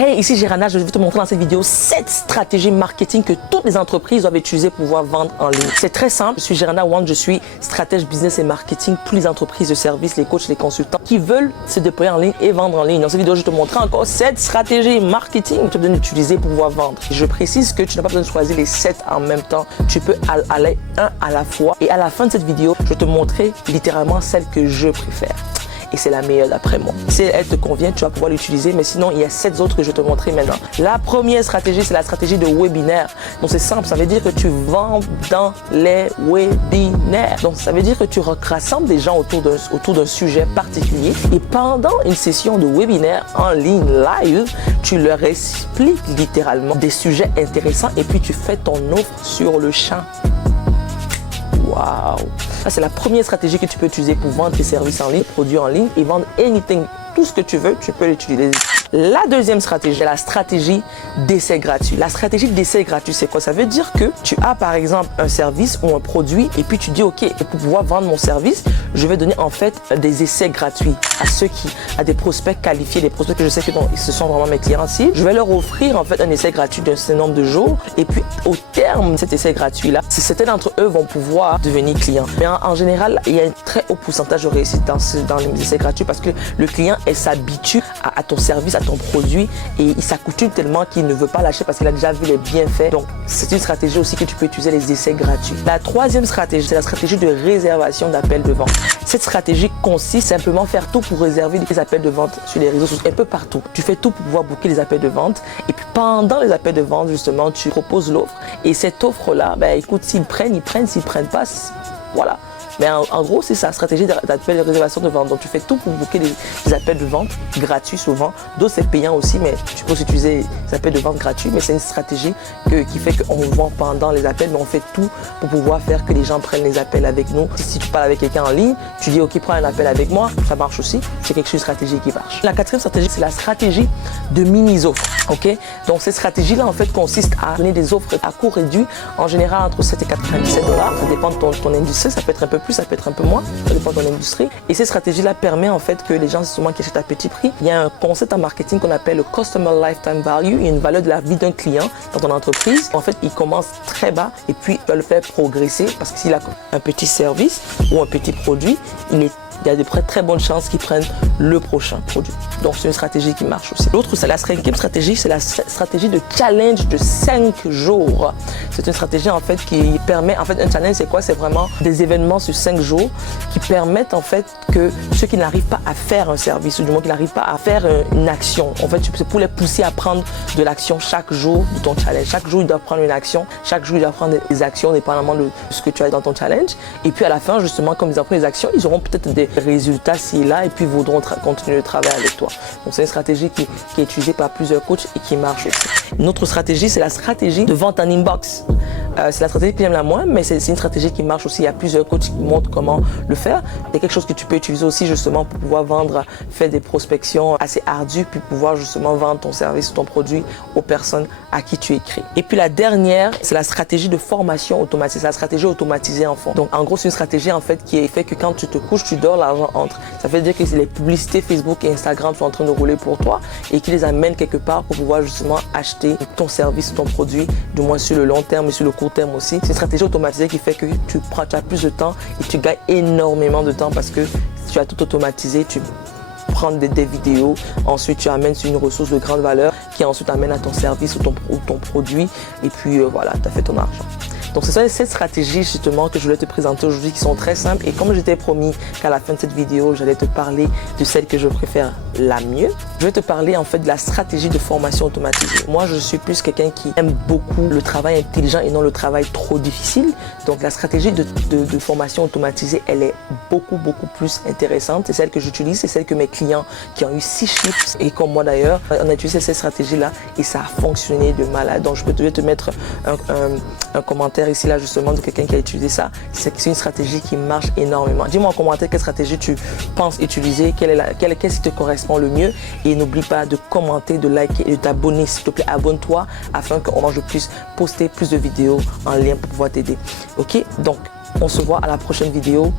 Hey, ici Gérana, je vais te montrer dans cette vidéo 7 stratégies marketing que toutes les entreprises doivent utiliser pour pouvoir vendre en ligne. C'est très simple, je suis Gérana One, je suis stratège business et marketing pour les entreprises de services, les coachs, les consultants qui veulent se déployer en ligne et vendre en ligne. Dans cette vidéo, je vais te montrer encore 7 stratégies marketing que tu as besoin d'utiliser pour pouvoir vendre. Je précise que tu n'as pas besoin de choisir les 7 en même temps, tu peux aller un à la fois. Et à la fin de cette vidéo, je vais te montrer littéralement celle que je préfère. Et c'est la meilleure d'après moi. Si elle te convient, tu vas pouvoir l'utiliser, mais sinon, il y a 7 autres que je vais te montrer maintenant. La première stratégie, c'est la stratégie de webinaire. Donc, c'est simple, ça veut dire que tu vends dans les webinaires. Donc, ça veut dire que tu rassembles des gens autour d'un sujet particulier et pendant une session de webinaire en ligne live, tu leur expliques littéralement des sujets intéressants et puis tu fais ton offre sur le champ. Waouh! Ça, c'est la première stratégie que tu peux utiliser pour vendre tes services en ligne, produits en ligne et vendre anything. Tout ce que tu veux, tu peux l'utiliser. La deuxième stratégie, c'est la stratégie d'essai gratuit. La stratégie d'essai gratuit, c'est quoi? Ça veut dire que tu as par exemple un service ou un produit et puis tu dis OK, pour pouvoir vendre mon service, je vais donner en fait des essais gratuits à des prospects qualifiés, des prospects que je sais que ce sont vraiment mes clients cibles. Je vais leur offrir en fait un essai gratuit d'un certain nombre de jours et puis au terme de cet essai gratuit là, certains d'entre eux vont pouvoir devenir clients. Mais en général, il y a un très haut pourcentage de réussite dans les essais gratuits parce que le client s'habitue à ton service, à ton produit et il s'accoutume tellement qu'il ne veut pas lâcher parce qu'il a déjà vu les bienfaits. Donc, c'est une stratégie aussi que tu peux utiliser, les essais gratuits. La troisième stratégie, c'est la stratégie de réservation d'appels de vente. Cette stratégie consiste simplement à faire tout pour réserver des appels de vente sur les réseaux sociaux, un peu partout. Tu fais tout pour pouvoir booker les appels de vente et puis pendant les appels de vente, justement, tu proposes l'offre et cette offre-là, écoute, s'ils prennent, s'ils prennent pas, voilà. Mais en gros, c'est ça, stratégie d'appel de réservation de vente. Donc, tu fais tout pour booker des appels de vente gratuits souvent. D'autres, c'est payant aussi, mais tu peux utiliser des appels de vente gratuits. Mais c'est une stratégie qui fait qu'on vend pendant les appels, mais on fait tout pour pouvoir faire que les gens prennent les appels avec nous. Si tu parles avec quelqu'un en ligne, tu dis OK, prends un appel avec moi, ça marche aussi. C'est quelque chose de stratégie qui marche. La quatrième stratégie, c'est la stratégie de mini-offres. OK? Donc, cette stratégie-là, en fait, consiste à donner des offres à coût réduit, en général entre 7 et 97 $. Ça dépend de ton industrie, ça peut être un peu plus, ça peut être un peu moins, ça dépend de ton industrie. Et cette stratégie-là permet en fait que les gens, souvent qui achètent à petit prix, il y a un concept en marketing qu'on appelle le Customer Lifetime Value. Il y a une valeur de la vie d'un client dans ton entreprise. En fait, il commence très bas et puis tu vas le faire progresser parce que s'il a un petit service ou un petit produit, il y a de très bonnes chances qu'ils prennent le prochain produit. Donc, c'est une stratégie qui marche aussi. L'autre, c'est la cinquième stratégie, c'est la stratégie de challenge de 5 jours. C'est une stratégie, en fait, qui permet, en fait, un challenge, c'est quoi? C'est vraiment des événements sur 5 jours qui permettent, en fait, que ceux qui n'arrivent pas à faire un service ou du moins qui n'arrivent pas à faire une action, en fait, c'est pour les pousser à prendre de l'action chaque jour de ton challenge. Chaque jour, ils doivent prendre une action. Chaque jour, ils doivent prendre des actions dépendamment de ce que tu as dans ton challenge. Et puis, à la fin, justement, comme ils ont pris les actions, ils auront peut-être des résultats ci et là et puis voudront continuer de travailler avec toi. Donc c'est une stratégie qui est utilisée par plusieurs coachs et qui marche aussi. Une autre stratégie, c'est la stratégie de vente en inbox. C'est la stratégie que j'aime la moins, mais c'est une stratégie qui marche aussi. Il y a plusieurs coachs qui montrent comment le faire. C'est quelque chose que tu peux utiliser aussi justement pour pouvoir vendre, faire des prospections assez ardues, puis pouvoir justement vendre ton service ou ton produit aux personnes à qui tu écris. Et puis la dernière, c'est la stratégie de formation automatisée. C'est la stratégie automatisée en fond. Donc en gros, c'est une stratégie en fait qui fait que quand tu te couches, tu dors, l'argent entre. Ça veut dire que les publicités Facebook et Instagram sont en train de rouler pour toi et qui les amènent quelque part pour pouvoir justement acheter ton service, ton produit, du moins sur le long terme et sur le court terme aussi. C'est une stratégie automatisée qui fait que tu as plus de temps et tu gagnes énormément de temps parce que tu as tout automatisé, tu prends des vidéos, ensuite tu amènes sur une ressource de grande valeur qui ensuite amène à ton service ou ton produit et puis voilà, tu as fait ton argent. Donc, ce sont ces stratégies justement que je voulais te présenter aujourd'hui qui sont très simples. Et comme je t'ai promis qu'à la fin de cette vidéo, j'allais te parler de celle que je préfère la mieux, je vais te parler en fait de la stratégie de formation automatisée. Moi, je suis plus quelqu'un qui aime beaucoup le travail intelligent et non le travail trop difficile. Donc, la stratégie de formation automatisée, elle est beaucoup plus intéressante. C'est celle que j'utilise, c'est celle que mes clients qui ont eu 6 chiffres et comme moi d'ailleurs, on a utilisé cette stratégie-là et ça a fonctionné de malade. Donc, je peux te mettre un commentaire ici là justement de quelqu'un qui a utilisé ça. C'est une stratégie qui marche énormément. Dis-moi en commentaire quelle stratégie tu penses utiliser, qu'est-ce qui te correspond le mieux et n'oublie pas de commenter, de liker et de t'abonner s'il te plaît. Abonne-toi afin que je puisse poster plus de vidéos en lien pour pouvoir t'aider. Ok, donc on se voit à la prochaine vidéo.